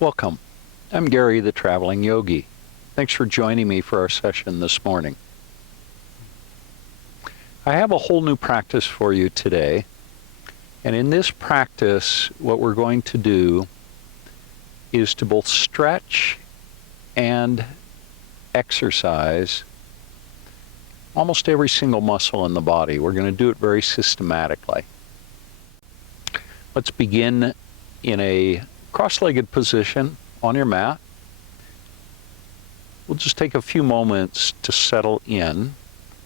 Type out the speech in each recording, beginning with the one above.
Welcome. I'm Gary, the Traveling Yogi. Thanks for joining me for our session this morning. I have a whole new practice for you today. And in this practice, what we're going to do is to both stretch and exercise almost every single muscle in the body. We're going to do it very systematically. Let's begin in a cross-legged position on your mat. We'll just take a few moments to settle in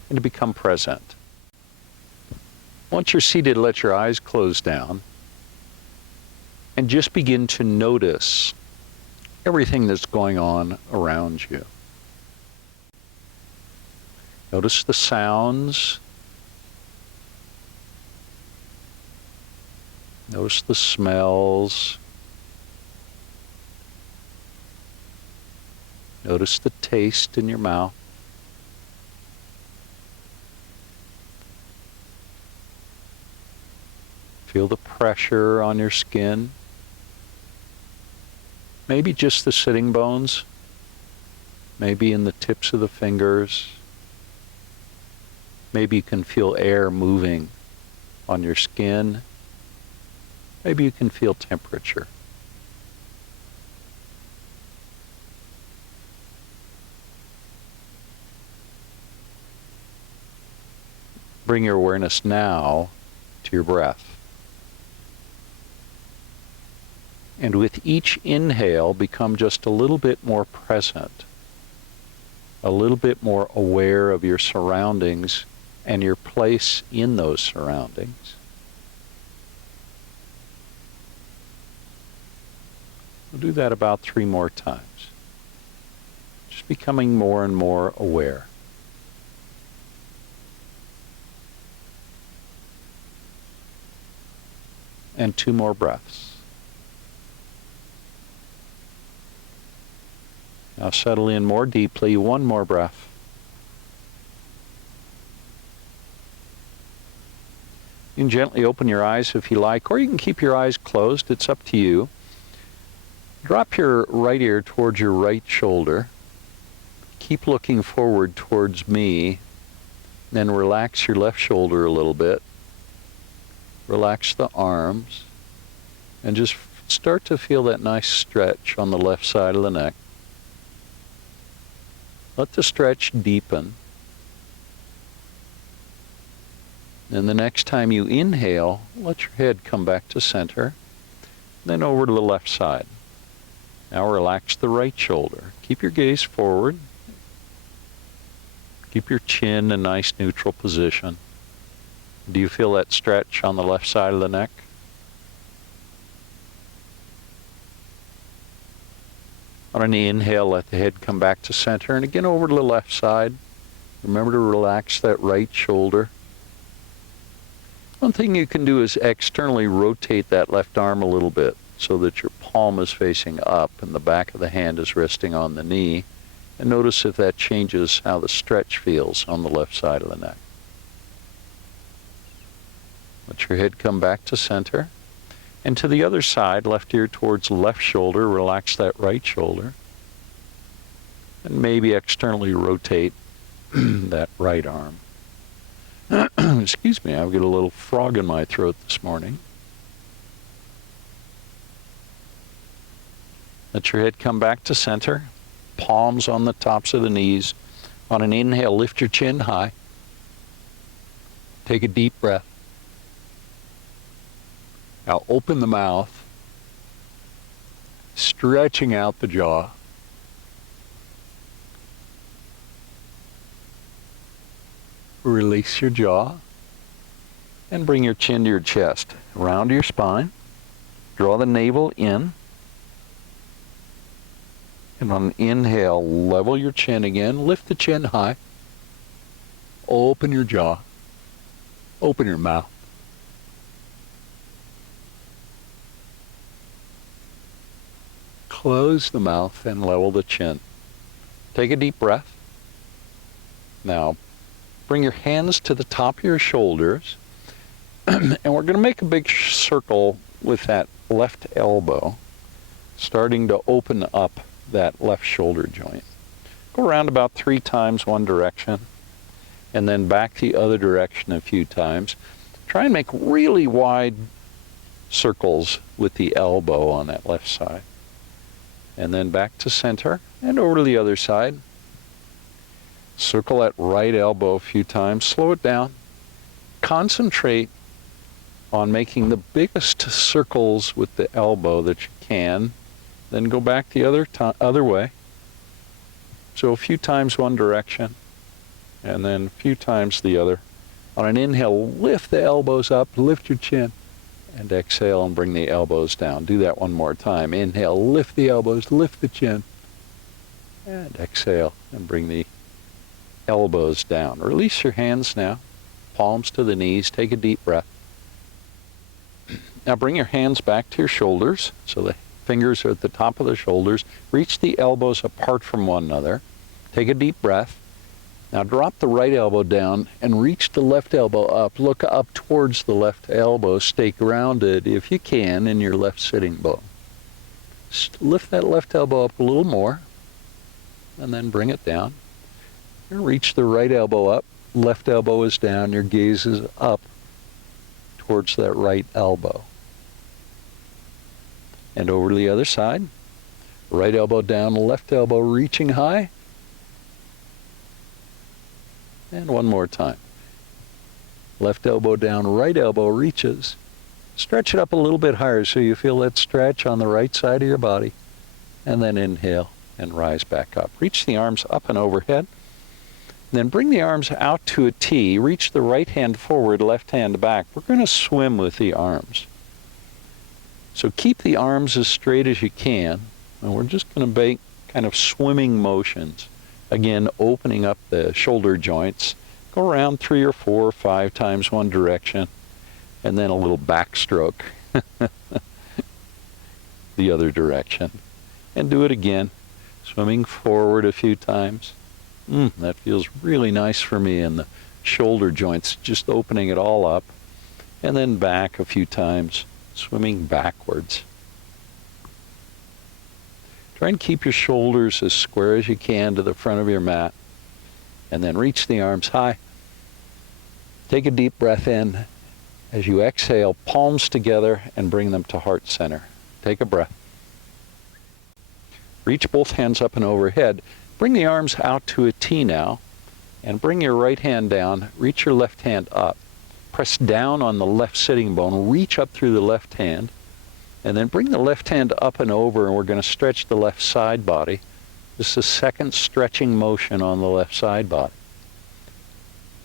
and to become present. Once you're seated, let your eyes close down and just begin to notice everything that's going on around you. Notice the sounds. Notice the smells. Notice the taste in your mouth. Feel the pressure on your skin. Maybe just the sitting bones. Maybe in the tips of the fingers. Maybe you can feel air moving on your skin. Maybe you can feel temperature. Bring your awareness now to your breath. And with each inhale, become just a little bit more present, a little bit more aware of your surroundings and your place in those surroundings. We'll do that about 3 more times. Just becoming more and more aware. And 2 more breaths. Now settle in more deeply. 1 more breath. You can gently open your eyes if you like, or you can keep your eyes closed. It's up to you. Drop your right ear towards your right shoulder. Keep looking forward towards me. Then relax your left shoulder a little bit. Relax the arms. And just start to feel that nice stretch on the left side of the neck. Let the stretch deepen. And the next time you inhale, let your head come back to center. Then over to the left side. Now relax the right shoulder. Keep your gaze forward. Keep your chin in a nice neutral position. Do you feel that stretch on the left side of the neck? On an inhale, let the head come back to center. And again, over to the left side. Remember to relax that right shoulder. One thing you can do is externally rotate that left arm a little bit so that your palm is facing up and the back of the hand is resting on the knee. And notice if that changes how the stretch feels on the left side of the neck. Let your head come back to center. And to the other side, left ear towards left shoulder, relax that right shoulder. And maybe externally rotate that right arm. Excuse me, I've got a little frog in my throat this morning. Let your head come back to center. Palms on the tops of the knees. On an inhale, lift your chin high. Take a deep breath. Now open the mouth, stretching out the jaw. Release your jaw and bring your chin to your chest. Round your spine. Draw the navel in. And on an inhale, level your chin again. Lift the chin high. Open your jaw. Open your mouth. Close the mouth and level the chin. Take a deep breath. Now, bring your hands to the top of your shoulders. And we're going to make a big circle with that left elbow. starting to open up that left shoulder joint. Go around about 3 times one direction, and then back the other direction a few times. Try and make really wide circles with the elbow on that left side. And then back to center and over to the other side. Circle that right elbow a few times. Slow it down. Concentrate on making the biggest circles with the elbow that you can. Then go back the other way. So a few times one direction, and then a few times the other. On an inhale, lift the elbows up, lift your chin, and exhale and bring the elbows down. Do that one more time. Inhale, lift the elbows, lift the chin, and exhale and bring the elbows down. Release your hands now, palms to the knees. Take a deep breath. Now bring your hands back to your shoulders, so the fingers are at the top of the shoulders. Reach the elbows apart from one another. Take a deep breath. Now drop the right elbow down and reach the left elbow up. Look up towards the left elbow. Stay grounded, if you can, in your left sitting bone. Lift that left elbow up a little more, and then bring it down. And reach the right elbow up. Left elbow is down. Your gaze is up towards that right elbow. And over to the other side. Right elbow down, left elbow reaching high. And one more time. Left elbow down, right elbow reaches. Stretch it up a little bit higher so you feel that stretch on the right side of your body. And then inhale and rise back up. Reach the arms up and overhead. Then bring the arms out to a T. Reach the right hand forward, left hand back. We're going to swim with the arms. So keep the arms as straight as you can, and we're just going to make kind of swimming motions. Again, opening up the shoulder joints. Go around 3 or 4 or 5 times one direction, and then a little backstroke the other direction. And do it again, swimming forward a few times. That feels really nice for me in the shoulder joints, just opening it all up. And then back a few times, swimming backwards. Try and keep your shoulders as square as you can to the front of your mat. And then reach the arms high. Take a deep breath in. As you exhale, palms together and bring them to heart center. Take a breath. Reach both hands up and overhead. Bring the arms out to a T now. And bring your right hand down. Reach your left hand up. Press down on the left sitting bone, reach up through the left hand, and then bring the left hand up and over, and we're going to stretch the left side body. This is a second stretching motion on the left side body.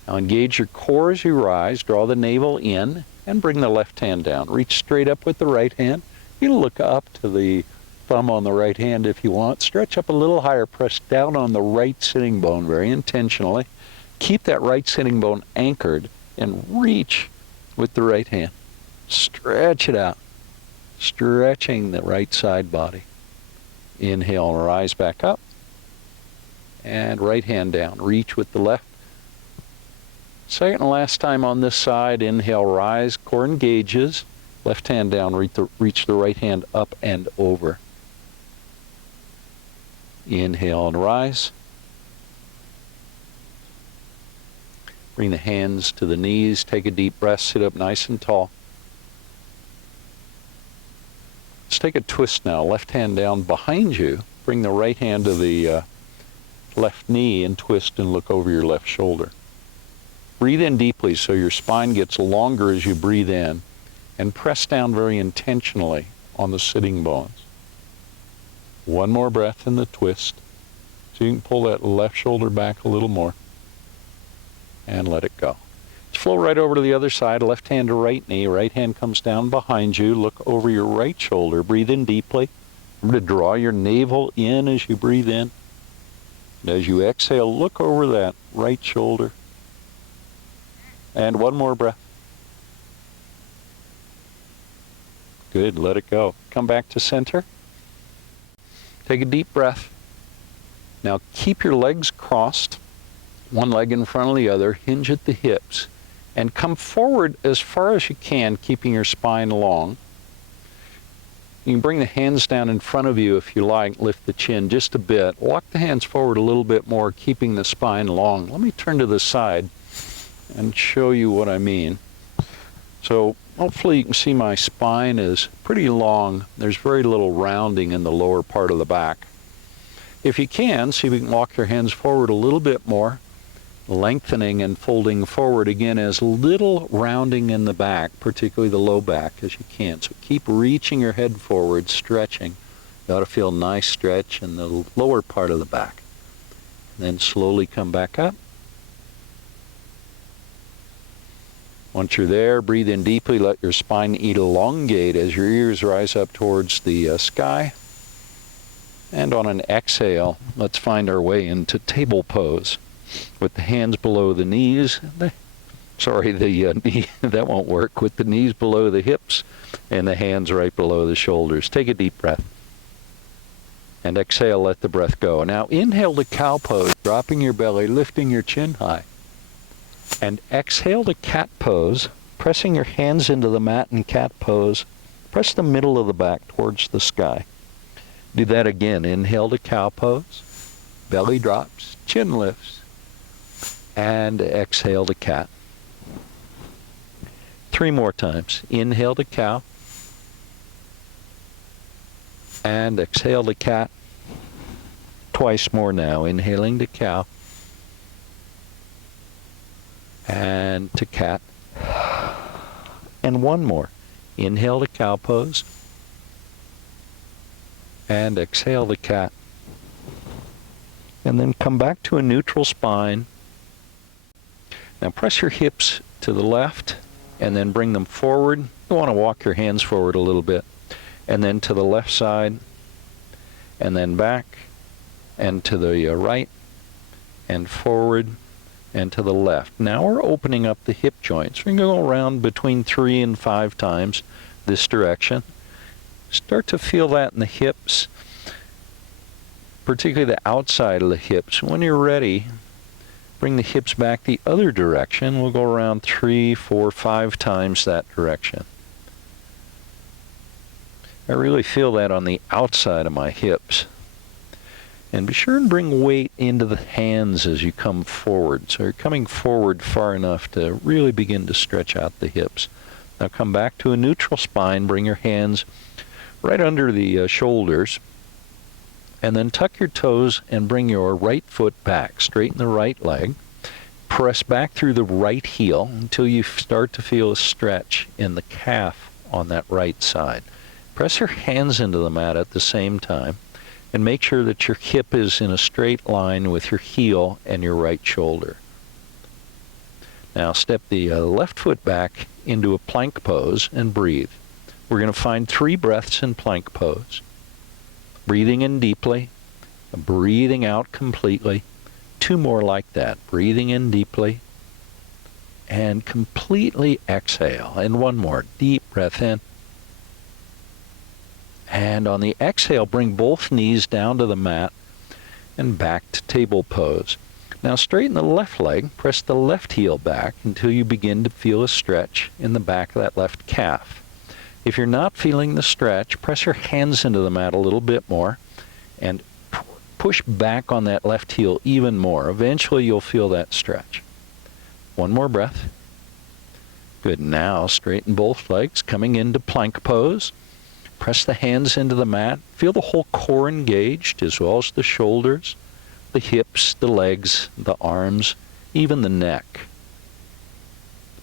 Now engage your core as you rise, draw the navel in, and bring the left hand down. Reach straight up with the right hand. You can look up to the thumb on the right hand if you want. Stretch up a little higher, press down on the right sitting bone very intentionally. Keep that right sitting bone anchored, and reach with the right hand. Stretch it out. Stretching the right side body. Inhale and rise back up. And right hand down. Reach with the left. Second and last time on this side. Inhale, rise. Core engages. Left hand down. Reach the right hand up and over. Inhale and rise. Bring the hands to the knees. Take a deep breath. Sit up nice and tall. Let's take a twist now. Left hand down behind you. Bring the right hand to the left knee and twist and look over your left shoulder. Breathe in deeply so your spine gets longer as you breathe in, and press down very intentionally on the sitting bones. One more breath in the twist. So you can pull that left shoulder back a little more. And let it go. Let's flow right over to the other side, left hand to right knee. Right hand comes down behind you. Look over your right shoulder. Breathe in deeply. Remember to draw your navel in as you breathe in. And as you exhale, look over that right shoulder. And one more breath. Good, let it go. Come back to center. Take a deep breath. Now keep your legs crossed. One leg in front of the other, hinge at the hips, and come forward as far as you can, keeping your spine long. You can bring the hands down in front of you if you like, lift the chin just a bit. Walk the hands forward a little bit more, keeping the spine long. Let me turn to the side and show you what I mean. So hopefully you can see my spine is pretty long. There's very little rounding in the lower part of the back. If you can, see if you can walk your hands forward a little bit more, lengthening and folding forward again, as little rounding in the back, particularly the low back, as you can. So keep reaching your head forward, stretching. You ought to feel a nice stretch in the lower part of the back. And then slowly come back up. Once you're there, breathe in deeply, let your spine elongate as your ears rise up towards the sky. And on an exhale, let's find our way into table pose. With the hands below the knees, knee, that won't work, with the knees below the hips and the hands right below the shoulders. Take a deep breath. And exhale, let the breath go. Now inhale to cow pose, dropping your belly, lifting your chin high. And exhale to cat pose, pressing your hands into the mat in cat pose. Press the middle of the back towards the sky. Do that again. Inhale to cow pose, belly drops, chin lifts. And exhale to cat. 3 more times. Inhale to cow. And exhale to cat. Twice more now. Inhaling to cow. And to cat. And 1 more. Inhale to cow pose. And exhale to cat. And then come back to a neutral spine. Now press your hips to the left and then bring them forward. You want to walk your hands forward a little bit. And then to the left side, and then back, and to the right, and forward, and to the left. Now we're opening up the hip joints. We're going to go around between 3 and 5 times this direction. Start to feel that in the hips, particularly the outside of the hips. When you're ready, bring the hips back the other direction. We'll go around 3, 4, 5 times that direction. I really feel that on the outside of my hips. And be sure and bring weight into the hands as you come forward. So you're coming forward far enough to really begin to stretch out the hips. Now come back to a neutral spine. Bring your hands right under the shoulders. And then tuck your toes and bring your right foot back. Straighten the right leg. Press back through the right heel until you start to feel a stretch in the calf on that right side. Press your hands into the mat at the same time and make sure that your hip is in a straight line with your heel and your right shoulder. Now step the left foot back into a plank pose and breathe. We're going to find 3 breaths in plank pose. Breathing in deeply, breathing out completely. 2 more like that. Breathing in deeply and completely exhale. And 1 more. Deep breath in. And on the exhale, bring both knees down to the mat and back to table pose. Now straighten the left leg. Press the left heel back until you begin to feel a stretch in the back of that left calf. If you're not feeling the stretch, press your hands into the mat a little bit more and push back on that left heel even more. Eventually you'll feel that stretch. 1 more breath. Good. Now straighten both legs, coming into plank pose. Press the hands into the mat. Feel the whole core engaged, as well as the shoulders, the hips, the legs, the arms, even the neck.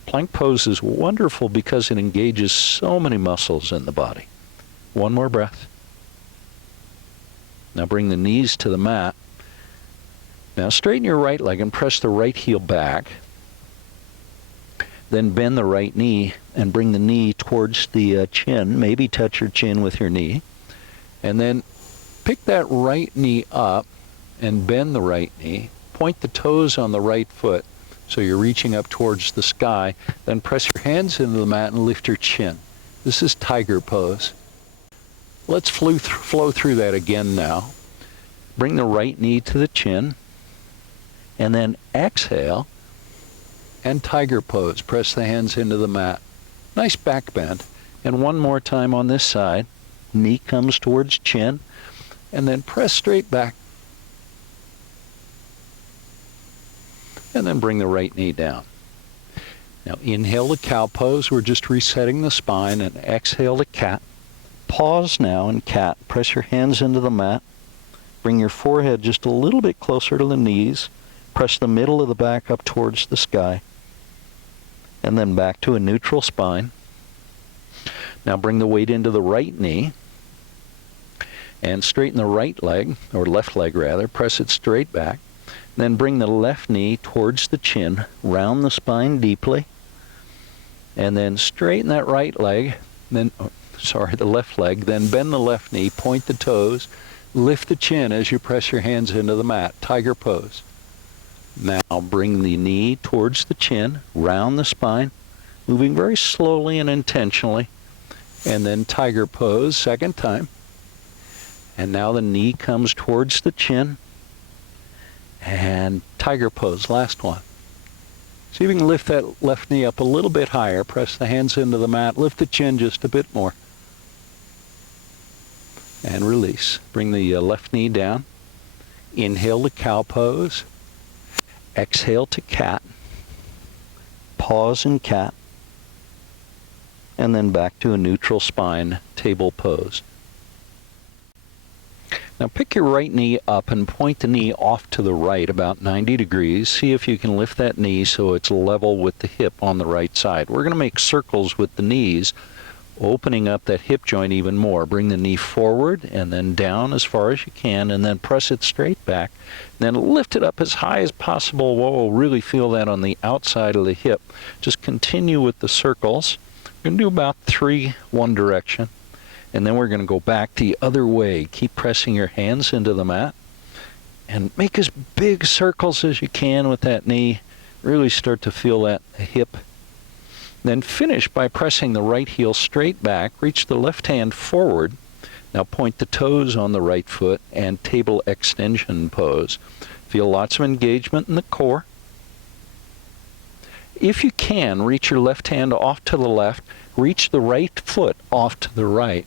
Plank pose is wonderful because it engages so many muscles in the body. 1 more breath. Now bring the knees to the mat. Now straighten your right leg and press the right heel back. Then bend the right knee and bring the knee towards the chin. Maybe touch your chin with your knee. And then pick that right knee up and bend the right knee. Point the toes on the right foot so you're reaching up towards the sky. Then press your hands into the mat and lift your chin. This is tiger pose. Let's flow through that again now. Bring the right knee to the chin. And then exhale. And tiger pose. Press the hands into the mat. Nice back bend. And 1 more time on this side. knee comes towards chin, and then press straight back. And then bring the right knee down. Now inhale to cow pose. We're just resetting the spine, and exhale to cat. Pause now in cat. Press your hands into the mat. Bring your forehead just a little bit closer to the knees. Press the middle of the back up towards the sky. And then back to a neutral spine. Now bring the weight into the right knee. And straighten the right leg, or left leg rather. Press it straight back. Then bring the left knee towards the chin. Round the spine deeply. And then straighten that right leg. Then, the left leg. Then bend the left knee. Point the toes. Lift the chin as you press your hands into the mat. Tiger pose. Now bring the knee towards the chin, round the spine, moving very slowly and intentionally. And then tiger pose, second time. And now the knee comes towards the chin. And tiger pose, last one. See if you can lift that left knee up a little bit higher. Press the hands into the mat. Lift the chin just a bit more. And release. Bring the left knee down. Inhale to cow pose. Exhale to cat. Pause in cat. And then back to a neutral spine, table pose. Now pick your right knee up and point the knee off to the right about 90 degrees. See if you can lift that knee so it's level with the hip on the right side. We're going to make circles with the knees, opening up that hip joint even more. Bring the knee forward and then down as far as you can, and then press it straight back. Then lift it up as high as possible. Whoa, really feel that on the outside of the hip. Just continue with the circles. We're going to do about 3 one direction. And then we're going to go back the other way. Keep pressing your hands into the mat. And make as big circles as you can with that knee. Really start to feel that hip. Then finish by pressing the right heel straight back. Reach the left hand forward. Now point the toes on the right foot and table extension pose. Feel lots of engagement in the core. If you can, reach your left hand off to the left. Reach the right foot off to the right.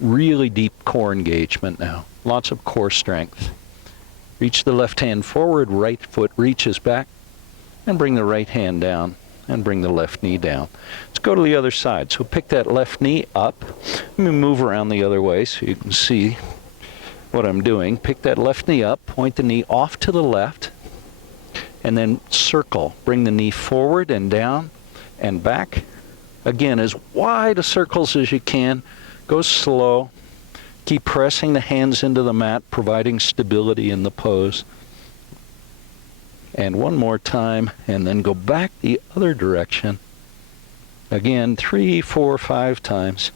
Really deep core engagement now. Lots of core strength. Reach the left hand forward, right foot reaches back, and bring the right hand down, and bring the left knee down. Let's go to the other side. So pick that left knee up. Let me move around the other way so you can see what I'm doing. Pick that left knee up, point the knee off to the left, and then circle. Bring the knee forward and down and back. Again, as wide a circles as you can. Go slow. Keep pressing the hands into the mat, providing stability in the pose. And one more time, and then go back the other direction. Again, 3, 4, 5 times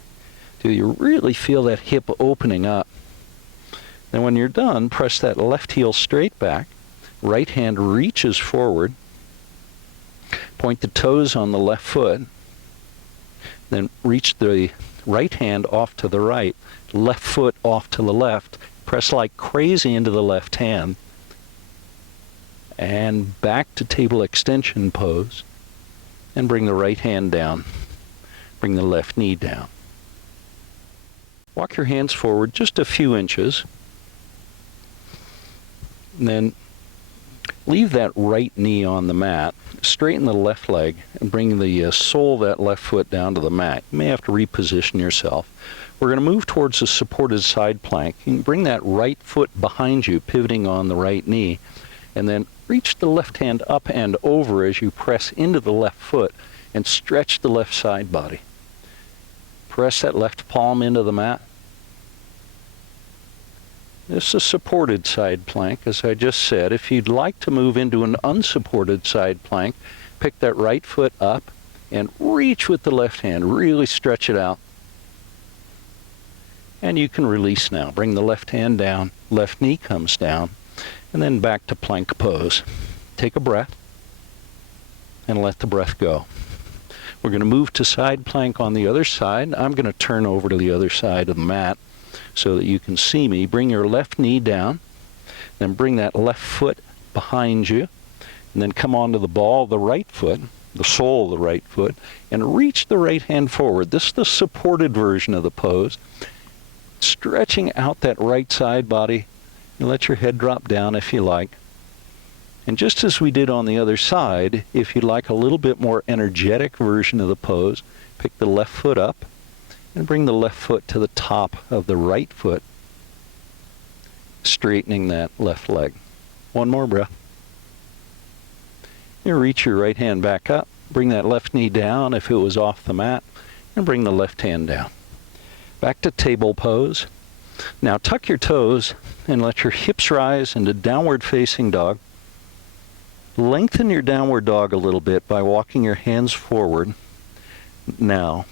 till you really feel that hip opening up. Then when you're done, press that left heel straight back. Right hand reaches forward. Point the toes on the left foot. Then reach the right hand off to the right, left foot off to the left. Press like crazy into the left hand. And back to table extension pose. And bring the right hand down. Bring the left knee down. Walk your hands forward just a few inches. And then leave that right knee on the mat. Straighten the left leg and bring the sole of that left foot down to the mat. You may have to reposition yourself. We're going to move towards a supported side plank. You can bring that right foot behind you, pivoting on the right knee, and then reach the left hand up and over as you press into the left foot and stretch the left side body. Press that left palm into the mat. This is a supported side plank, as I just said. If you'd like to move into an unsupported side plank, pick that right foot up and reach with the left hand. Really stretch it out. And you can release now. Bring the left hand down, left knee comes down, and then back to plank pose. Take a breath and let the breath go. We're going to move to side plank on the other side. I'm going to turn over to the other side of the mat so that you can see me. Bring your left knee down, then bring that left foot behind you, and then come onto the ball of the right foot the sole of the right foot, and reach the right hand forward. This is the supported version of the pose. Stretching out that right side body, and let your head drop down if you like. And just as we did on the other side, if you'd like a little bit more energetic version of the pose, pick the left foot up and bring the left foot to the top of the right foot, straightening that left leg. One more breath. You reach your right hand back up, bring that left knee down if it was off the mat, and bring the left hand down. Back to table pose. Now tuck your toes and let your hips rise into downward facing dog. Lengthen your downward dog a little bit by walking your hands forward. Now,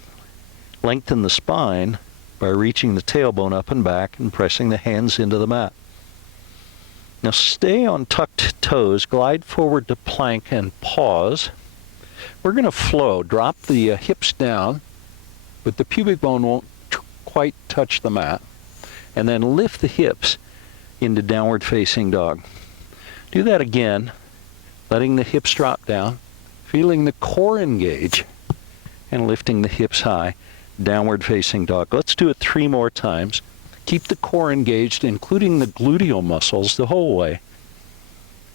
lengthen the spine by reaching the tailbone up and back and pressing the hands into the mat. Now stay on tucked toes, glide forward to plank and pause. We're going to flow. Drop the hips down, but the pubic bone won't quite touch the mat. And then lift the hips into downward facing dog. Do that again, letting the hips drop down, feeling the core engage, and lifting the hips high, downward facing dog. Let's do it 3 more times. Keep the core engaged, including the gluteal muscles, the whole way.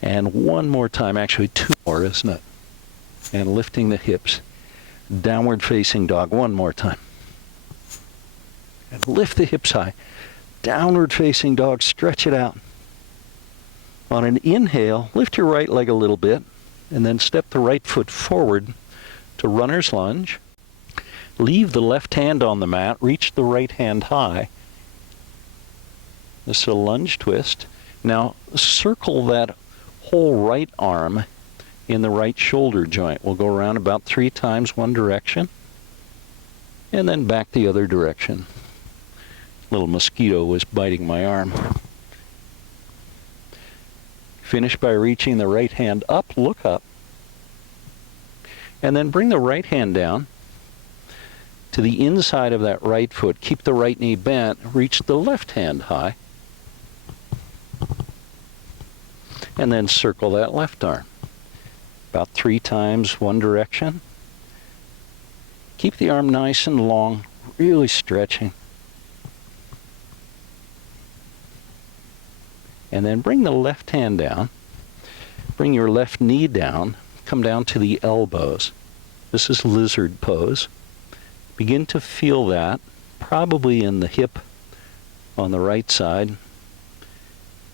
And 1 more time, actually 2 more, isn't it? And lifting the hips, downward facing dog, 1 more time. And lift the hips high, downward facing dog, stretch it out. On an inhale, lift your right leg a little bit, and then step the right foot forward to runner's lunge. Leave the left hand on the mat, reach the right hand high. This is a lunge twist. Now circle that whole right arm in the right shoulder joint. We'll go around about 3 times one direction, and then back the other direction. Little mosquito was biting my arm. Finish by reaching the right hand up, look up, and then bring the right hand down to the inside of that right foot. Keep the right knee bent, reach the left hand high, and then circle that left arm. About 3 times one direction. Keep the arm nice and long, really stretching. And then bring the left hand down, bring your left knee down, come down to the elbows. This is lizard pose. Begin to feel that, probably in the hip on the right side,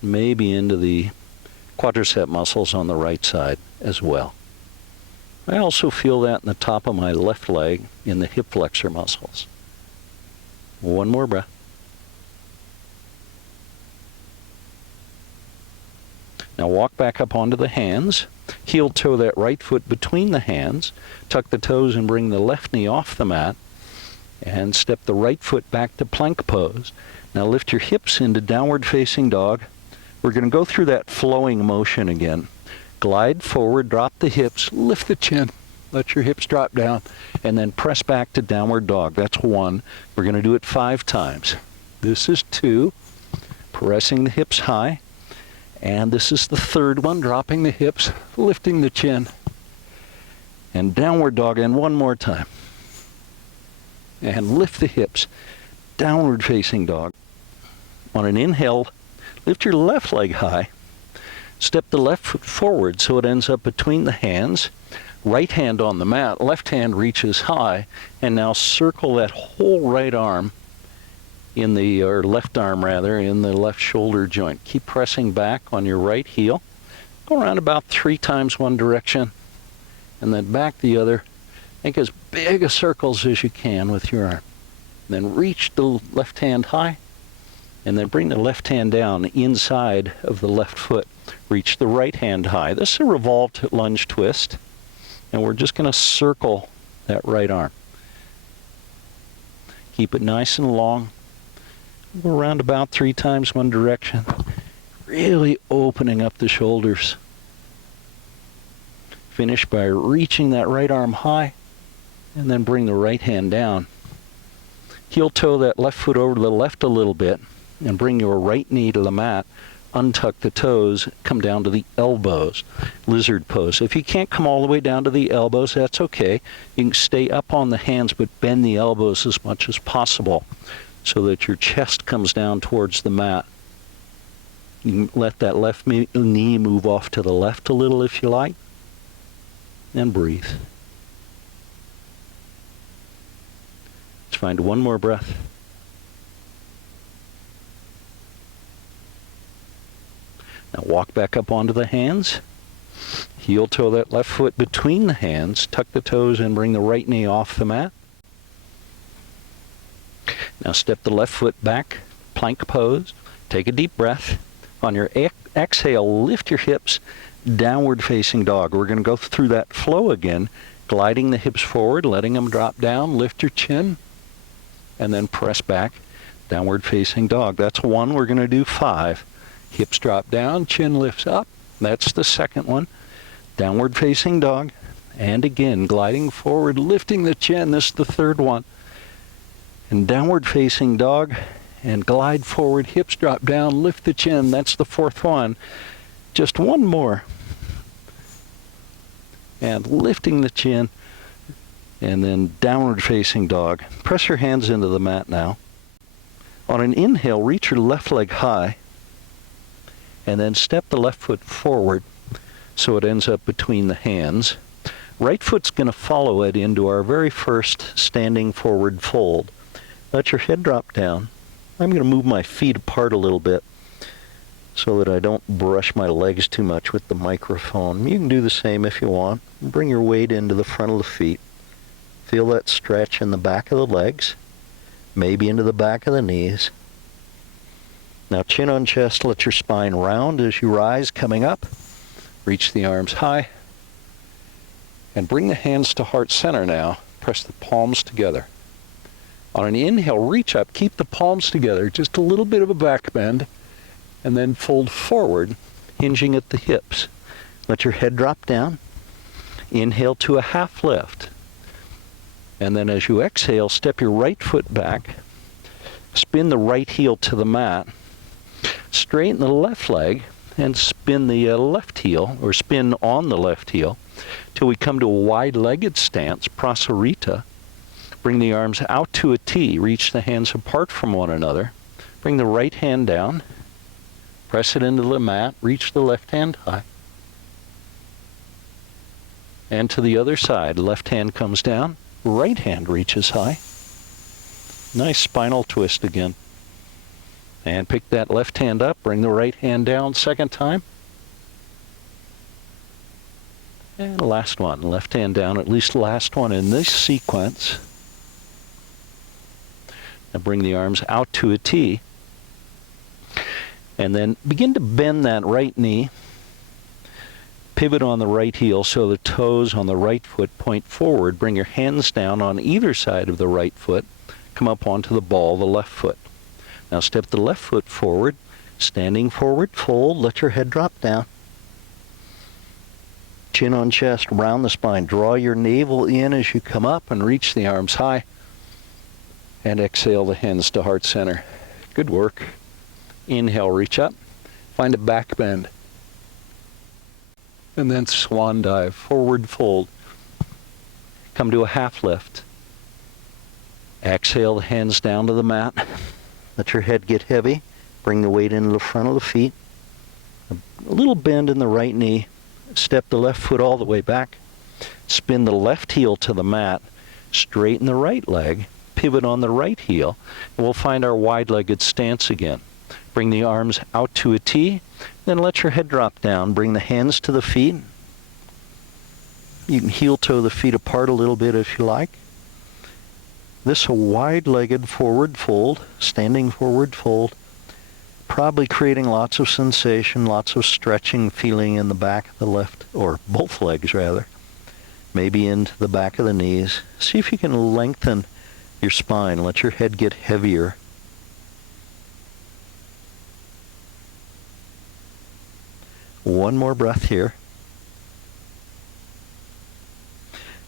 maybe into the quadricep muscles on the right side as well. I also feel that in the top of my left leg in the hip flexor muscles. 1 more breath. Now walk back up onto the hands, heel toe that right foot between the hands, tuck the toes and bring the left knee off the mat, and step the right foot back to plank pose. Now lift your hips into downward facing dog. We're going to go through that flowing motion again. Glide forward, drop the hips, lift the chin, let your hips drop down, and then press back to downward dog. That's 1. We're going to do it 5 times. This is 2, pressing the hips high. And this is the 3rd one, dropping the hips, lifting the chin, and downward dog, and 1 more time. And lift the hips, downward facing dog. On an inhale, lift your left leg high, step the left foot forward so it ends up between the hands, right hand on the mat, left hand reaches high, and now circle that whole right arm in the, or left arm rather, in the left shoulder joint. Keep pressing back on your right heel. Go around about 3 times one direction, and then back the other. Make as big a circles as you can with your arm. Then reach the left hand high, and then bring the left hand down inside of the left foot. Reach the right hand high. This is a revolved lunge twist, and we're just going to circle that right arm. Keep it nice and long. Go around about 3 times one direction, really opening up the shoulders. Finish by reaching that right arm high, and then bring the right hand down. Heel toe that left foot over to the left a little bit, and bring your right knee to the mat. untuck the toes, come down to the elbows, lizard pose. If you can't come all the way down to the elbows, that's okay. You can stay up on the hands, but bend the elbows as much as possible so that your chest comes down towards the mat. You can let that left knee move off to the left a little if you like, and breathe. Let's find one more breath. Now walk back up onto the hands. Heel toe that left foot between the hands. Tuck the toes and bring the right knee off the mat. Now step the left foot back, plank pose. Take a deep breath. On your exhale, lift your hips, downward facing dog. We're going to go through that flow again, gliding the hips forward, letting them drop down, lift your chin, and then press back, downward facing dog. That's one. We're going to do 5. Hips drop down, chin lifts up. That's the second one. Downward facing dog. And again, gliding forward, lifting the chin. This is the third one. And downward facing dog. And glide forward, hips drop down, lift the chin. That's the fourth one. Just one more. And lifting the chin. And then downward facing dog. Press your hands into the mat now. On an inhale, reach your left leg high. And then step the left foot forward so it ends up between the hands. Right foot's going to follow it into our very first standing forward fold. Let your head drop down. I'm going to move my feet apart a little bit so that I don't brush my legs too much with the microphone. You can do the same if you want. Bring your weight into the front of the feet. Feel that stretch in the back of the legs, maybe into the back of the knees. Now chin on chest, let your spine round as you rise, coming up. Reach the arms high. And bring the hands to heart center now. Press the palms together. On an inhale, reach up, keep the palms together, just a little bit of a back bend, and then fold forward, hinging at the hips. Let your head drop down. Inhale to a half lift. And then as you exhale, step your right foot back. Spin the right heel to the mat. Straighten the left leg and spin the left heel, or spin on the left heel, till we come to a wide-legged stance, prasarita. Bring the arms out to a T. Reach the hands apart from one another. Bring the right hand down. Press it into the mat. Reach the left hand high. And to the other side. Left hand comes down. Right hand reaches high. Nice spinal twist again. And pick that left hand up, bring the right hand down second time. And last one, left hand down, at least last one in this sequence. And bring the arms out to a T. And then begin to bend that right knee. Pivot on the right heel so the toes on the right foot point forward. Bring your hands down on either side of the right foot. Come up onto the ball of the left foot. Now step the left foot forward, standing forward, fold, let your head drop down. Chin on chest, round the spine. Draw your navel in as you come up and reach the arms high. And exhale the hands to heart center. Good work. Inhale, reach up. Find a back bend. And then swan dive, forward fold. Come to a half lift. Exhale the hands down to the mat. Let your head get heavy. Bring the weight into the front of the feet. A little bend in the right knee. Step the left foot all the way back. Spin the left heel to the mat. Straighten the right leg. Pivot on the right heel. And we'll find our wide-legged stance again. Bring the arms out to a T. Then let your head drop down. Bring the hands to the feet. You can heel toe the feet apart a little bit if you like. This a wide-legged forward fold, standing forward fold, probably creating lots of sensation, lots of stretching feeling in the back of the left, or both legs rather, maybe into the back of the knees. See if you can lengthen your spine, let your head get heavier. One more breath here.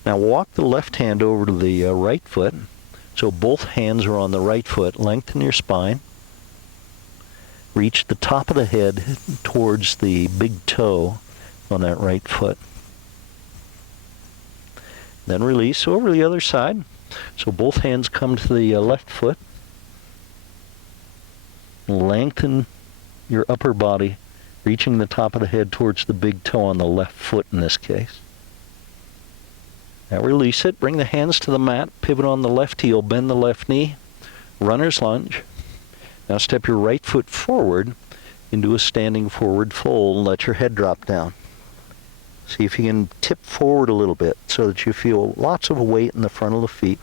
Now walk the left hand over to the right foot. So both hands are on the right foot. Lengthen your spine. reach the top of the head towards the big toe on that right foot. Then release over the other side. So both hands come to the left foot. Lengthen your upper body, reaching the top of the head towards the big toe on the left foot in this case. Now release it. Bring the hands to the mat. Pivot on the left heel. Bend the left knee. Runner's lunge. Now step your right foot forward into a standing forward fold and let your head drop down. See if you can tip forward a little bit so that you feel lots of weight in the front of the feet.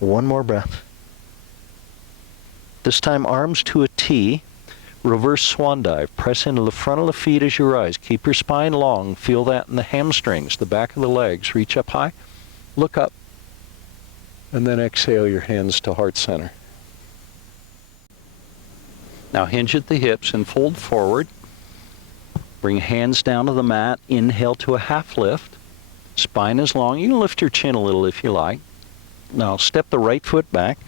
One more breath. This time arms to a T. Reverse swan dive. Press into the front of the feet as you rise. Keep your spine long. Feel that in the hamstrings, the back of the legs. Reach up high. Look up. And then exhale your hands to heart center. Now hinge at the hips and fold forward. Bring hands down to the mat. Inhale to a half lift. Spine is long. You can lift your chin a little if you like. Now step the right foot back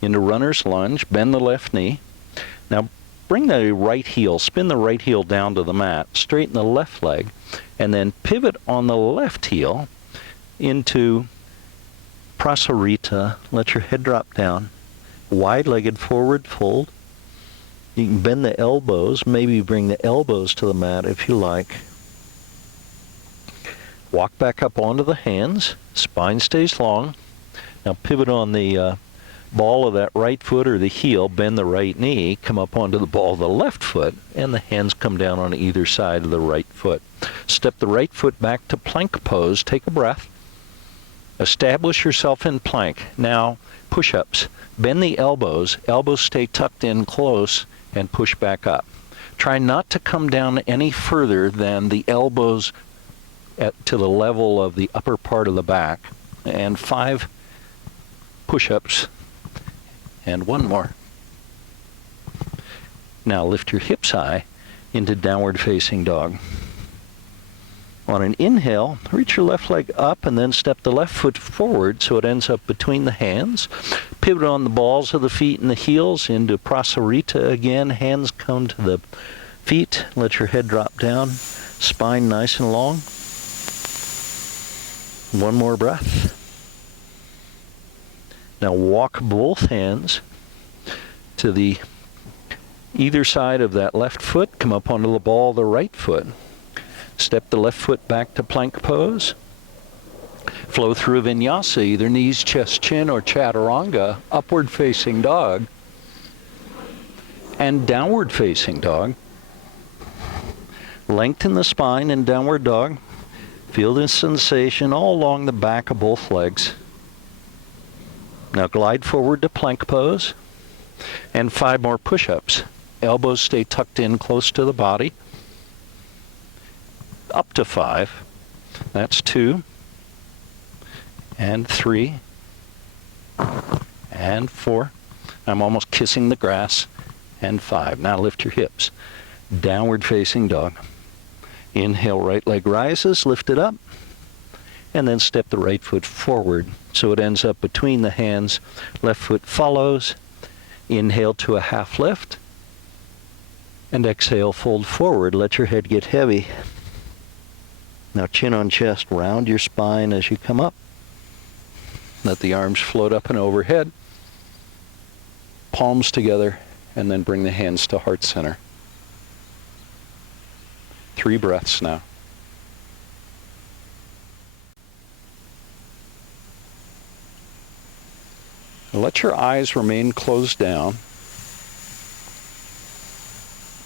into runner's lunge. Bend the left knee. Now bring the right heel, spin the right heel down to the mat. Straighten the left leg. And then pivot on the left heel into Prasarita. Let your head drop down. Wide-legged forward fold. You can bend the elbows, maybe bring the elbows to the mat if you like. Walk back up onto the hands, spine stays long. Now pivot on the ball of that right foot or the heel, bend the right knee, come up onto the ball of the left foot, and the hands come down on either side of the right foot. Step the right foot back to plank pose, take a breath. Establish yourself in plank. Now push-ups. Bend the elbows, elbows stay tucked in close, and push back up. Try not to come down any further than the elbows to the level of the upper part of the back. And 5 push-ups. And 1 more. Now lift your hips high into downward facing dog. On an inhale, reach your left leg up and then step the left foot forward so it ends up between the hands. Pivot on the balls of the feet and the heels into Prasarita again. Hands come to the feet. Let your head drop down. Spine nice and long. 1 more breath. Now walk both hands to the either side of that left foot. Come up onto the ball of the right foot. Step the left foot back to plank pose. Flow through vinyasa, either knees, chest, chin, or chaturanga, upward facing dog, and downward facing dog. Lengthen the spine in downward dog. Feel this sensation all along the back of both legs. Now glide forward to plank pose, and 5 more push-ups. Elbows stay tucked in close to the body. Up to 5. That's 2. And 3. And 4. I'm almost kissing the grass. And 5. Now lift your hips. Downward facing dog. Inhale, right leg rises, lift it up. And then step the right foot forward so it ends up between the hands. Left foot follows. Inhale to a half lift. And exhale, fold forward. Let your head get heavy. Now chin on chest, round your spine as you come up. Let the arms float up and overhead. Palms together, and then bring the hands to heart center. 3 breaths now. Let your eyes remain closed down.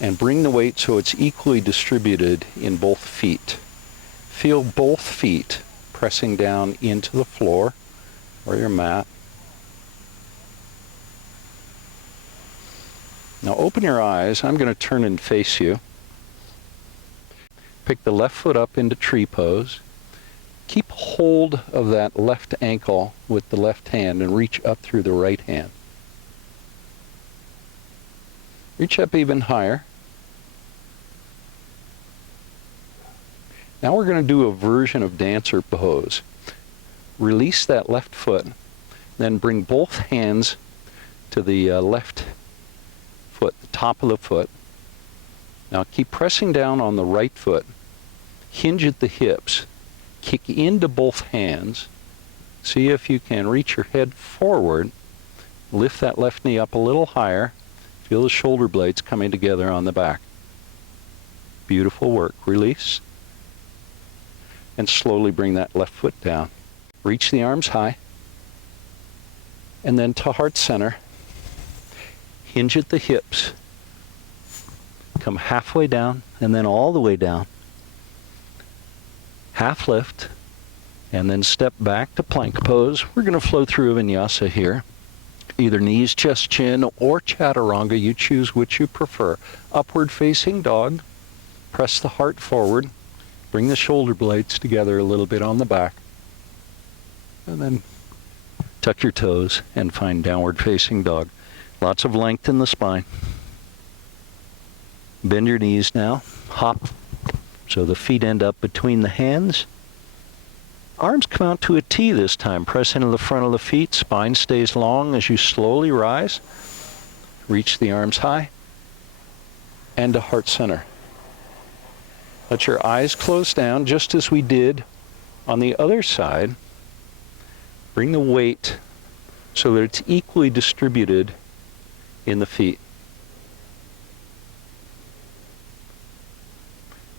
And bring the weight so it's equally distributed in both feet. Feel both feet pressing down into the floor or your mat. Now open your eyes. I'm going to turn and face you. Pick the left foot up into tree pose. Keep hold of that left ankle with the left hand and reach up through the right hand. Reach up even higher. Now we're going to do a version of dancer pose. Release that left foot, then bring both hands to the left foot, the top of the foot. Now keep pressing down on the right foot. Hinge at the hips. Kick into both hands. See if you can reach your head forward. Lift that left knee up a little higher. Feel the shoulder blades coming together on the back. Beautiful work. Release. And slowly bring that left foot down. Reach the arms high. And then to heart center. Hinge at the hips. Come halfway down and then all the way down. Half lift. And then step back to plank pose. We're going to flow through a vinyasa here. Either knees, chest, chin, or chaturanga. You choose which you prefer. Upward facing dog. Press the heart forward. Bring the shoulder blades together a little bit on the back. And then tuck your toes and find downward facing dog. Lots of length in the spine. Bend your knees now. Hop. So the feet end up between the hands. Arms come out to a T this time. Press into the front of the feet. Spine stays long as you slowly rise. Reach the arms high. And to heart center. Let your eyes close down just as we did on the other side. Bring the weight so that it's equally distributed in the feet.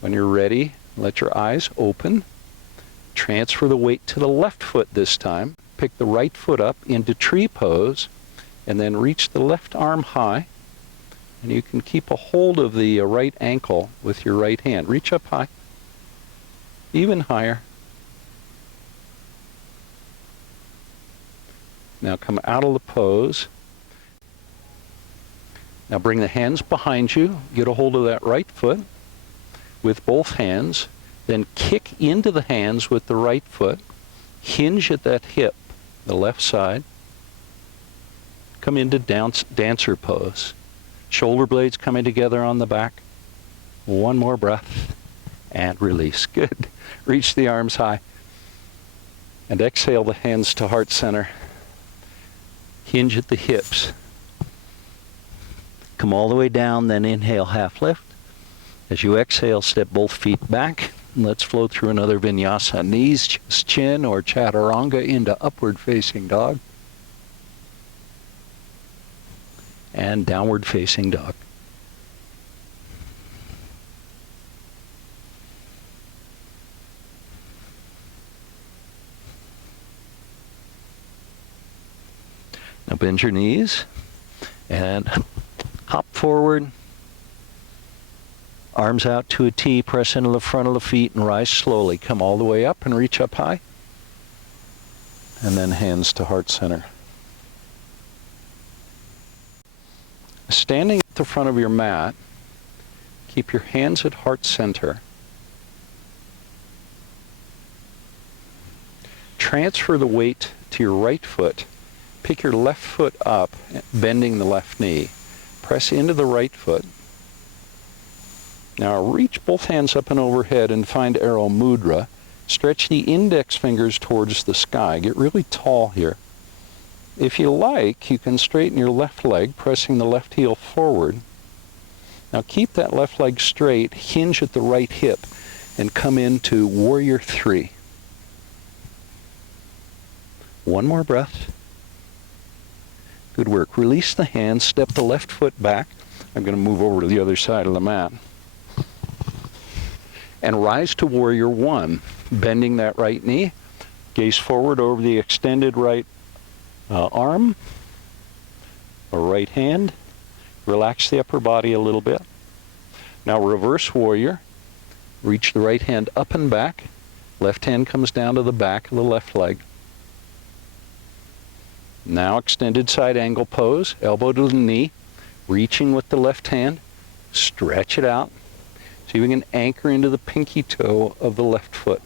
When you're ready, let your eyes open. Transfer the weight to the left foot this time. Pick the right foot up into tree pose and then reach the left arm high. And you can keep a hold of the right ankle with your right hand. Reach up high, even higher. Now come out of the pose. Now bring the hands behind you. Get a hold of that right foot with both hands. Then kick into the hands with the right foot. Hinge at that hip, the left side. Come into dancer pose. Shoulder blades coming together on the back. One more breath and release. Good. Reach the arms high. And exhale the hands to heart center. Hinge at the hips. Come all the way down, then inhale, half lift. As you exhale, step both feet back. Let's flow through another vinyasa. Knees, chest, chin, or chaturanga into upward facing dog. And downward facing dog. Now bend your knees and hop forward. Arms out to a T, press into the front of the feet and rise slowly. Come all the way up and reach up high. And then hands to heart center. Standing at the front of your mat, keep your hands at heart center. Transfer the weight to your right foot. Pick your left foot up, bending the left knee. Press into the right foot. Now reach both hands up and overhead and find arrow mudra. Stretch the index fingers towards the sky. Get really tall here. If you like, you can straighten your left leg, pressing the left heel forward. Now keep that left leg straight, hinge at the right hip, and come into Warrior 3. One more breath. Good work. Release the hands, step the left foot back. I'm going to move over to the other side of the mat. And rise to Warrior 1, bending that right knee. Gaze forward over the extended right arm or right hand. Relax the upper body a little bit. Now reverse warrior. Reach the right hand up and back. Left hand comes down to the back of the left leg. Now extended side angle pose, elbow to the knee, reaching with the left hand. Stretch it out. See if we can anchor into the pinky toe of the left foot.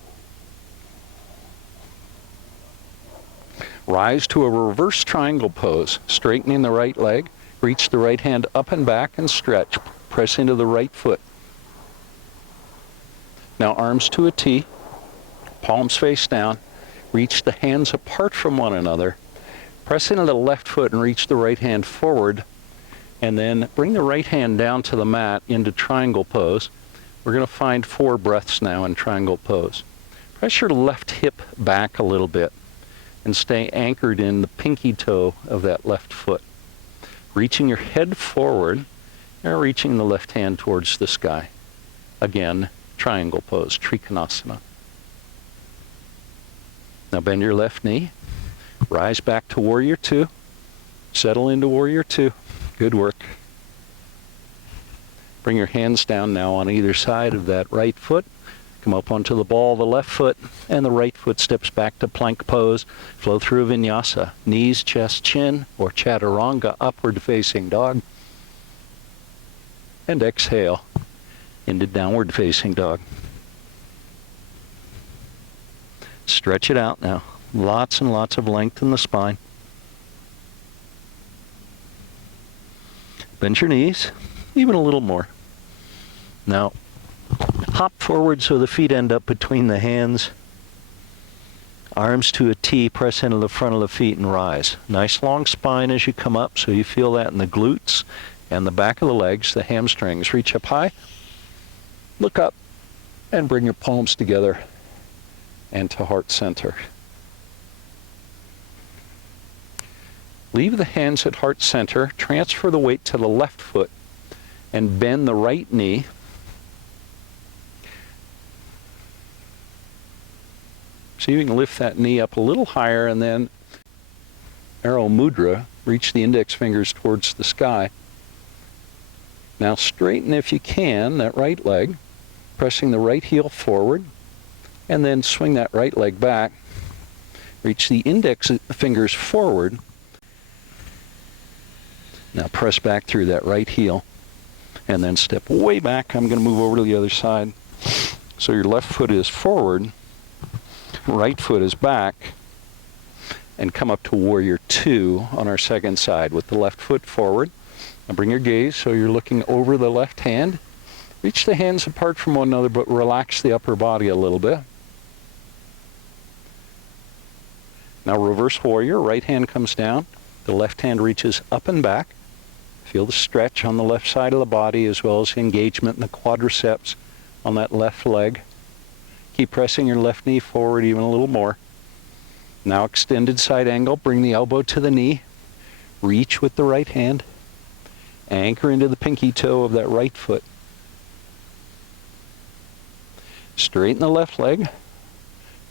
Rise to a reverse triangle pose, straightening the right leg. Reach the right hand up and back and stretch. Press into the right foot. Now arms to a T, palms face down. Reach the hands apart from one another. Press into the left foot and reach the right hand forward. And then bring the right hand down to the mat into triangle pose. We're going to find 4 breaths now in triangle pose. Press your left hip back a little bit and stay anchored in the pinky toe of that left foot. Reaching your head forward and reaching the left hand towards the sky. Again, triangle pose, Trikonasana. Now bend your left knee. Rise back to Warrior Two. Settle into Warrior Two. Good work. Bring your hands down now on either side of that right foot. Come up onto the ball of the left foot, and the right foot steps back to plank pose. Flow through vinyasa. Knees, chest, chin, or chaturanga, upward facing dog. And exhale into downward facing dog. Stretch it out now. Lots and lots of length in the spine. Bend your knees, even a little more. Now, hop forward so the feet end up between the hands. Arms to a T, press into the front of the feet and rise. Nice long spine as you come up, so you feel that in the glutes and the back of the legs, the hamstrings. Reach up high, look up, and bring your palms together and to heart center. Leave the hands at heart center, transfer the weight to the left foot, and bend the right knee. So you can lift that knee up a little higher, and then arrow mudra, reach the index fingers towards the sky. Now straighten, if you can, that right leg, pressing the right heel forward, and then swing that right leg back. Reach the index fingers forward. Now press back through that right heel, and then step way back. I'm going to move over to the other side. So your left foot is forward, right foot is back, and come up to Warrior Two on our second side with the left foot forward. Now bring your gaze so you're looking over the left hand. Reach the hands apart from one another, but relax the upper body a little bit. Now reverse warrior, right hand comes down, the left hand reaches up and back. Feel the stretch on the left side of the body, as well as engagement in the quadriceps on that left leg. Keep pressing your left knee forward even a little more. Now extended side angle, bring the elbow to the knee, reach with the right hand, anchor into the pinky toe of that right foot. Straighten the left leg,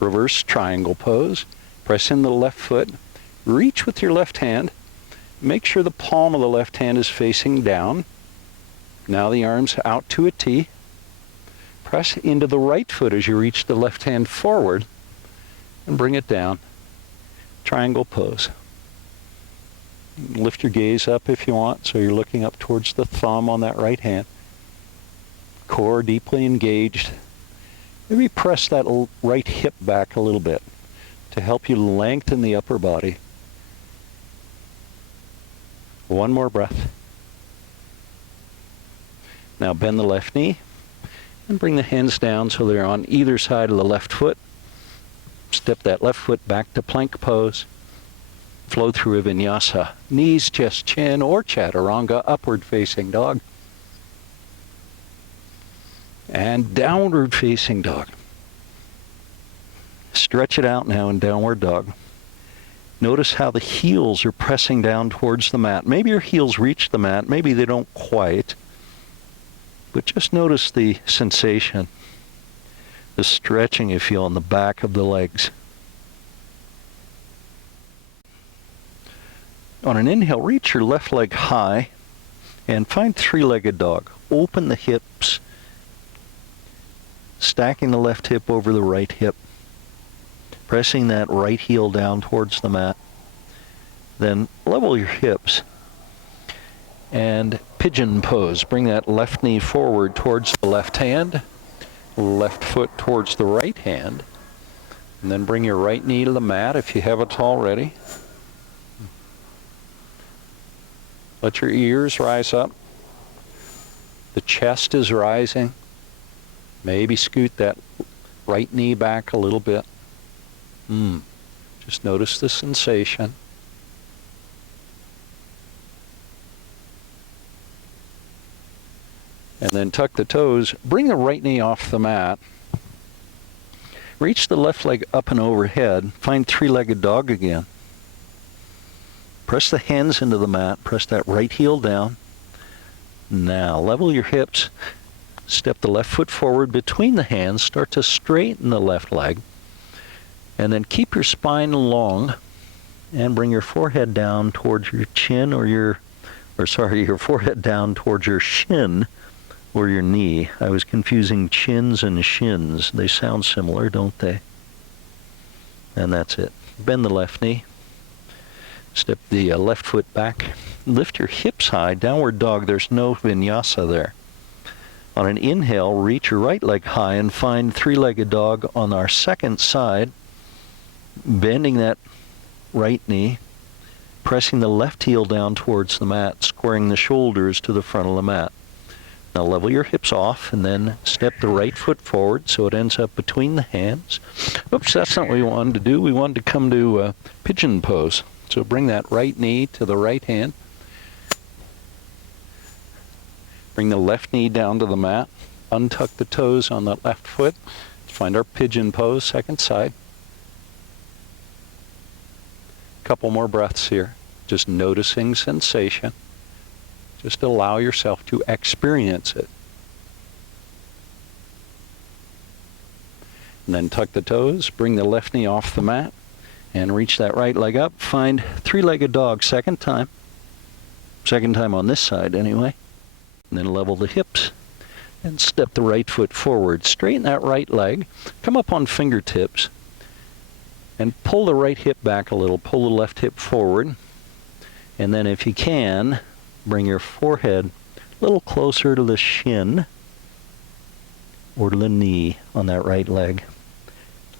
reverse triangle pose, press in the left foot, reach with your left hand, make sure the palm of the left hand is facing down. Now the arms out to a T. Press into the right foot as you reach the left hand forward and bring it down. Triangle pose. Lift your gaze up if you want, so you're looking up towards the thumb on that right hand. Core deeply engaged. Maybe press that right hip back a little bit to help you lengthen the upper body. One more breath. Now bend the left knee and bring the hands down so they're on either side of the left foot. Step that left foot back to plank pose. Flow through a vinyasa. Knees, chest, chin, or chaturanga, upward facing dog. And downward facing dog. Stretch it out now in downward dog. Notice how the heels are pressing down towards the mat. Maybe your heels reach the mat, maybe they don't quite. But just notice the sensation, the stretching you feel in the back of the legs. On an inhale, reach your left leg high and find three-legged dog. Open the hips, stacking the left hip over the right hip. Pressing that right heel down towards the mat. Then level your hips and pigeon pose. Bring that left knee forward towards the left hand, left foot towards the right hand, and then bring your right knee to the mat if you haven't already. Let your ears rise up. The chest is rising. Maybe scoot that right knee back a little bit. Just notice the sensation. And then tuck the toes. Bring the right knee off the mat. Reach the left leg up and overhead. Find three-legged dog again. Press the hands into the mat. Press that right heel down. Now level your hips. Step the left foot forward between the hands. Start to straighten the left leg. And then keep your spine long and bring your forehead down towards your chin or your forehead down towards your shin or your knee. I was confusing chins and shins. They sound similar, don't they? And that's it. Bend the left knee. Step the left foot back. Lift your hips high. Downward dog. There's no vinyasa there. On an inhale, reach your right leg high and find three-legged dog on our second side. Bending that right knee. Pressing the left heel down towards the mat. Squaring the shoulders to the front of the mat. Now level your hips off and then step the right foot forward so it ends up between the hands. Oops, that's not what we wanted to do. We wanted to come to pigeon pose. So bring that right knee to the right hand. Bring the left knee down to the mat. Untuck the toes on the left foot. Find our pigeon pose, second side. Couple more breaths here. Just noticing sensation. Just allow yourself to experience it. And then tuck the toes. Bring the left knee off the mat. And reach that right leg up. Find three-legged dog, second time. Second time on this side, anyway. And then level the hips. And step the right foot forward. Straighten that right leg. Come up on fingertips. And pull the right hip back a little. Pull the left hip forward. And then if you can, bring your forehead a little closer to the shin or to the knee on that right leg.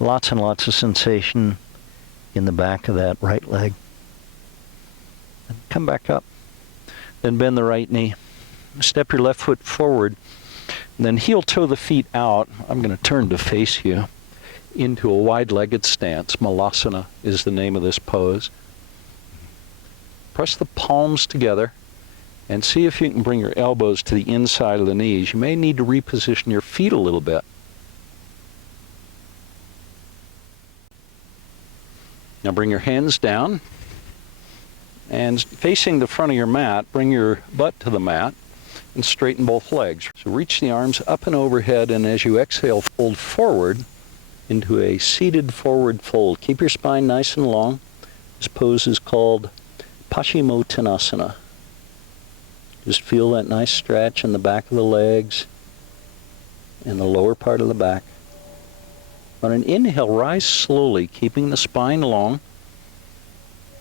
Lots and lots of sensation in the back of that right leg. And come back up. Then bend the right knee. Step your left foot forward. And then heel toe the feet out. I'm going to turn to face you into a wide-legged stance. Malasana is the name of this pose. Press the palms together and see if you can bring your elbows to the inside of the knees. You may need to reposition your feet a little bit. Now bring your hands down, and facing the front of your mat, bring your butt to the mat and straighten both legs. So reach the arms up and overhead, and as you exhale, fold forward into a seated forward fold. Keep your spine nice and long. This pose is called Paschimottanasana. Just feel that nice stretch in the back of the legs and the lower part of the back. On an inhale, rise slowly, keeping the spine long.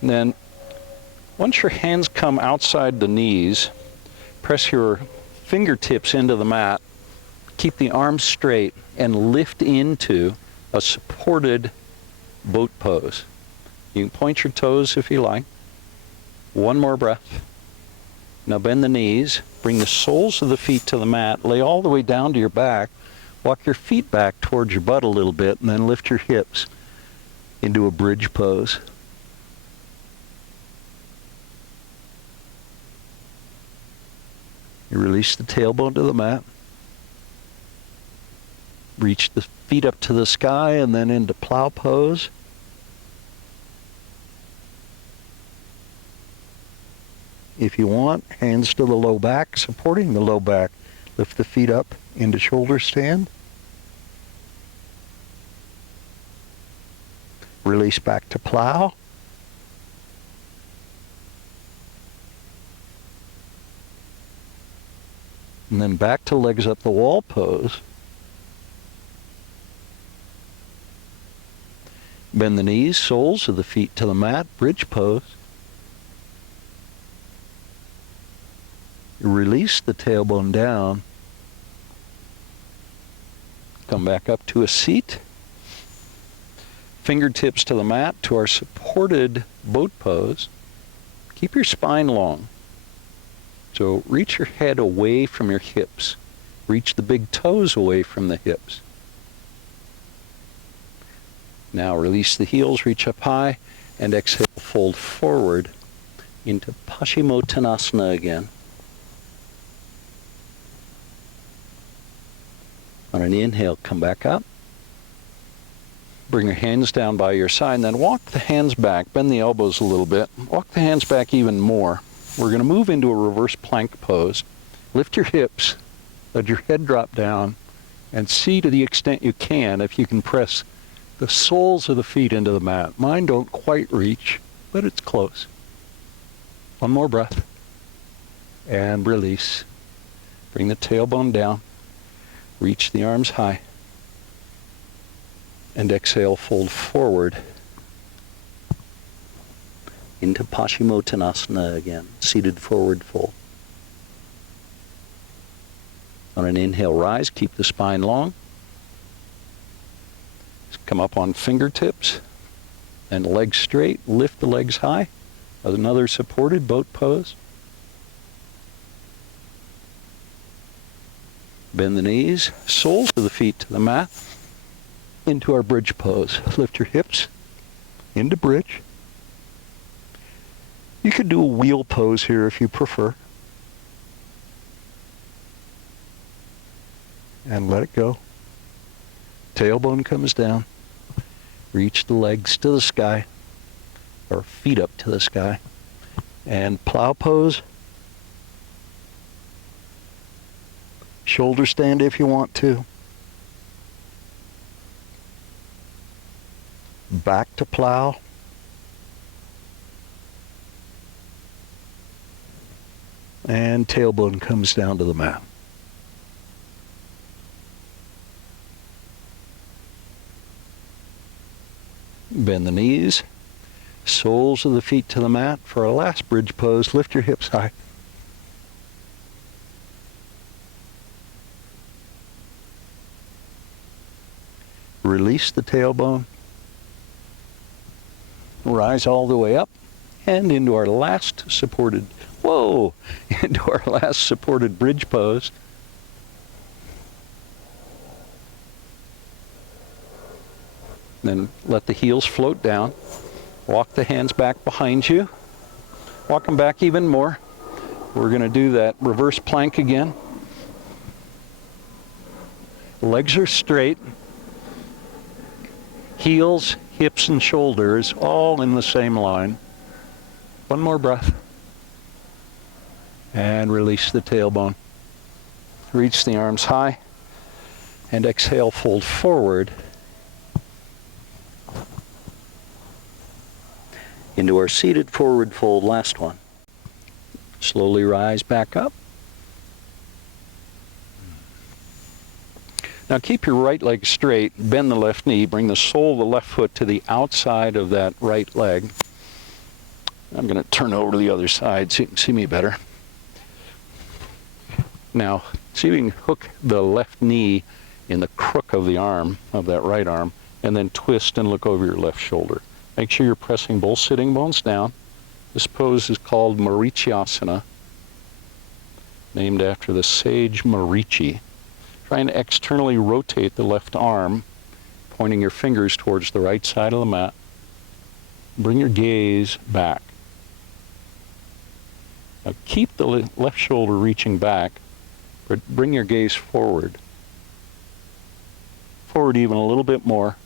And then, once your hands come outside the knees, press your fingertips into the mat, keep the arms straight, and lift into a supported boat pose. You can point your toes if you like. One more breath. Now bend the knees, bring the soles of the feet to the mat, lay all the way down to your back, walk your feet back towards your butt a little bit, and then lift your hips into a bridge pose. You release the tailbone to the mat. Reach the feet up to the sky and then into plow pose. If you want, hands to the low back, supporting the low back. Lift the feet up into shoulder stand. Release back to plow. And then back to legs up the wall pose. Bend the knees, soles of the feet to the mat, bridge pose. Release the tailbone down. Come back up to a seat. Fingertips to the mat to our supported boat pose. Keep your spine long. So reach your head away from your hips. Reach the big toes away from the hips. Now release the heels, reach up high, and exhale, fold forward into Paschimottanasana again. On an inhale, come back up. Bring your hands down by your side, and then walk the hands back. Bend the elbows a little bit. Walk the hands back even more. We're going to move into a reverse plank pose. Lift your hips. Let your head drop down. And see to the extent you can if you can press the soles of the feet into the mat. Mine don't quite reach, but it's close. One more breath. And release. Bring the tailbone down. Reach the arms high. And exhale, fold forward into Paschimottanasana again, seated forward fold. On an inhale, rise, keep the spine long. Come up on fingertips and legs straight, lift the legs high. Another supported boat pose. Bend the knees, soles of the feet to the mat. Into our bridge pose. Lift your hips into bridge. You could do a wheel pose here if you prefer. And let it go. Tailbone comes down. Reach the legs to the sky, or feet up to the sky. And plow pose. Shoulder stand if you want to. Back to plow. And tailbone comes down to the mat. Bend the knees, soles of the feet to the mat. For our last bridge pose, lift your hips high. Release the tailbone. Rise all the way up and into our last supported, into our last supported bridge pose. Then let the heels float down. Walk the hands back behind you. Walk them back even more. We're going to do that reverse plank again. Legs are straight. Heels, hips, and shoulders all in the same line. One more breath. And release the tailbone. Reach the arms high. And exhale, fold forward. Into our seated forward fold, last one. Slowly rise back up. Now keep your right leg straight, bend the left knee, bring the sole of the left foot to the outside of that right leg. I'm going to turn over to the other side so you can see me better. Now, see if you can hook the left knee in the crook of the arm, of that right arm, and then twist and look over your left shoulder. Make sure you're pressing both sitting bones down. This pose is called Marichyasana, named after the sage Marichi. Try and externally rotate the left arm, pointing your fingers towards the right side of the mat. Bring your gaze back. Now keep the left shoulder reaching back, but bring your gaze forward. Forward even a little bit more.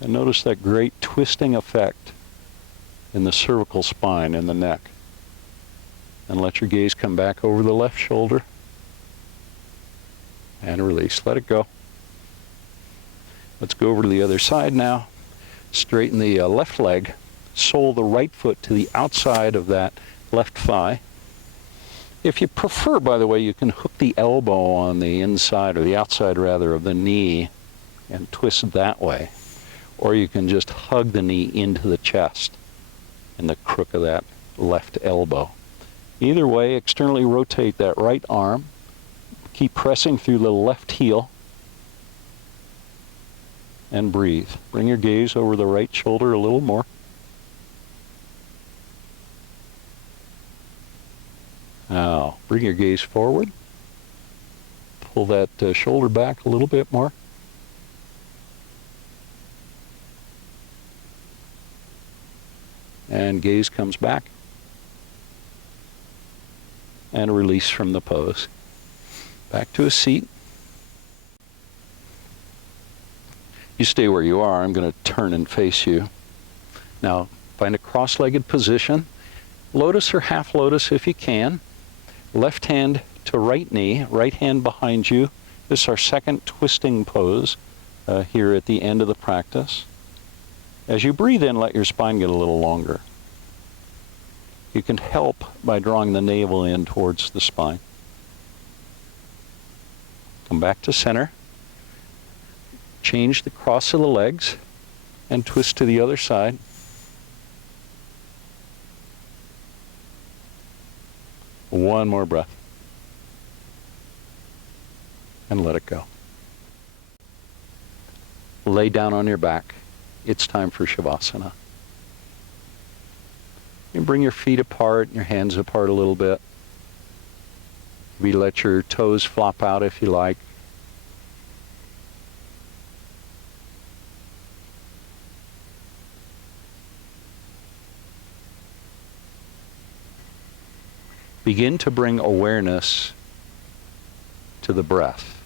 And notice that great twisting effect in the cervical spine and the neck. And let your gaze come back over the left shoulder. And release. Let it go. Let's go over to the other side now. Straighten the left leg. Sole the right foot to the outside of that left thigh. If you prefer, by the way, you can hook the elbow on the inside, or the outside rather, of the knee and twist that way. Or you can just hug the knee into the chest in the crook of that left elbow. Either way, externally rotate that right arm. Keep pressing through the left heel. And breathe. Bring your gaze over the right shoulder a little more. Now, bring your gaze forward. Pull that shoulder back a little bit more. And gaze comes back. And release from the pose. Back to a seat. You stay where you are. I'm going to turn and face you. Now, find a cross-legged position. Lotus or half lotus if you can. Left hand to right knee, right hand behind you. This is our second twisting pose here at the end of the practice. As you breathe in, let your spine get a little longer. You can help by drawing the navel in towards the spine. Come back to center. Change the cross of the legs and twist to the other side. One more breath. And let it go. Lay down on your back. It's time for Shavasana. You bring your feet apart, your hands apart a little bit. Maybe let your toes flop out if you like. Begin to bring awareness to the breath.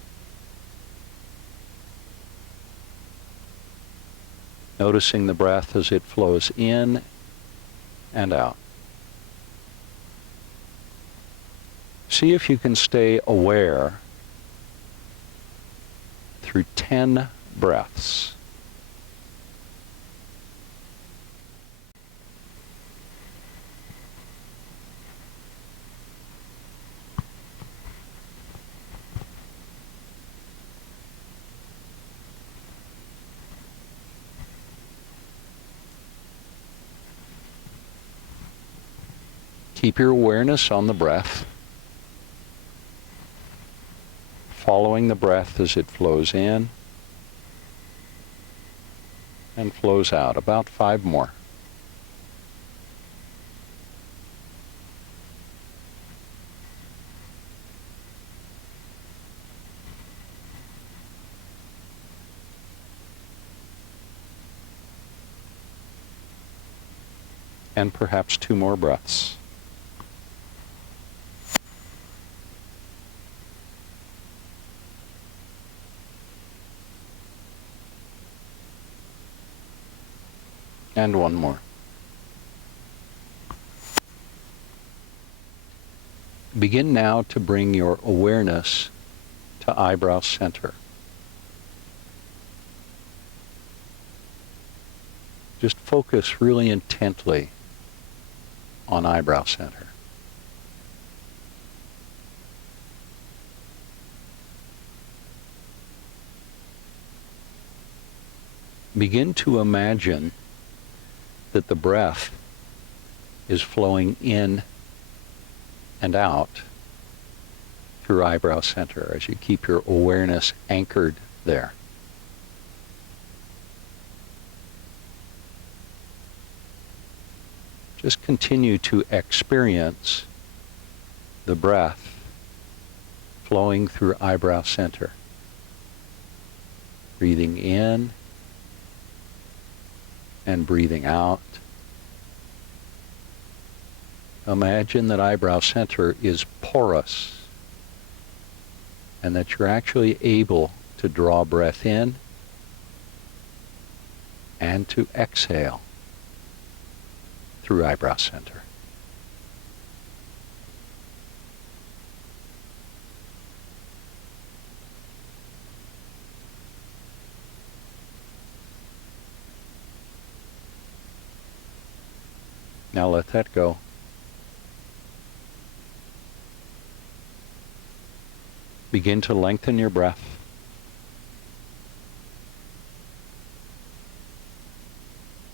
Noticing the breath as it flows in and out. See if you can stay aware through 10 breaths. Keep your awareness on the breath, following the breath as it flows in and flows out. About 5 more. And perhaps 2 more breaths. And 1 more. Begin now to bring your awareness to eyebrow center. Just focus really intently on eyebrow center. Begin to imagine that the breath is flowing in and out through eyebrow center as you keep your awareness anchored there. Just continue to experience the breath flowing through eyebrow center. Breathing in and breathing out. Imagine that eyebrow center is porous and that you're actually able to draw breath in and to exhale through eyebrow center. Now let that go. Begin to lengthen your breath.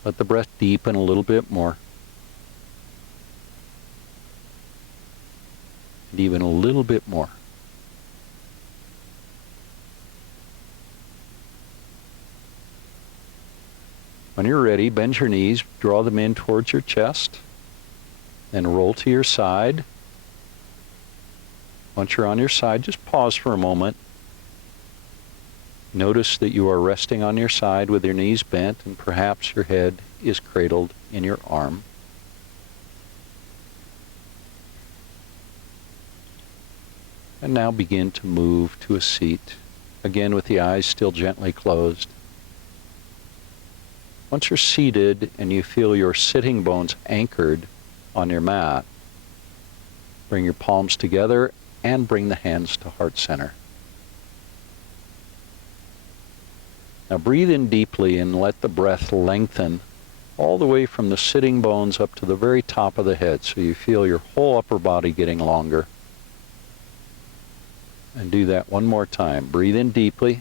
Let the breath deepen a little bit more. And even a little bit more. When you're ready, bend your knees, draw them in towards your chest, then roll to your side. Once you're on your side, just pause for a moment. Notice that you are resting on your side with your knees bent and perhaps your head is cradled in your arm. And now begin to move to a seat, again with the eyes still gently closed. Once you're seated and you feel your sitting bones anchored on your mat, bring your palms together and bring the hands to heart center. Now breathe in deeply and let the breath lengthen all the way from the sitting bones up to the very top of the head, so you feel your whole upper body getting longer. And do that one more time. Breathe in deeply.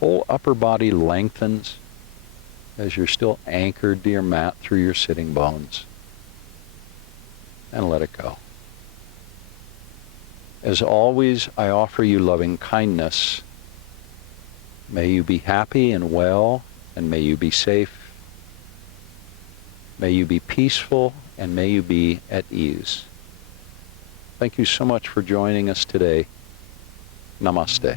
Whole upper body lengthens as you're still anchored to your mat through your sitting bones. And let it go. As always, I offer you loving kindness. May you be happy and well, and may you be safe. May you be peaceful, and may you be at ease. Thank you so much for joining us today. Namaste.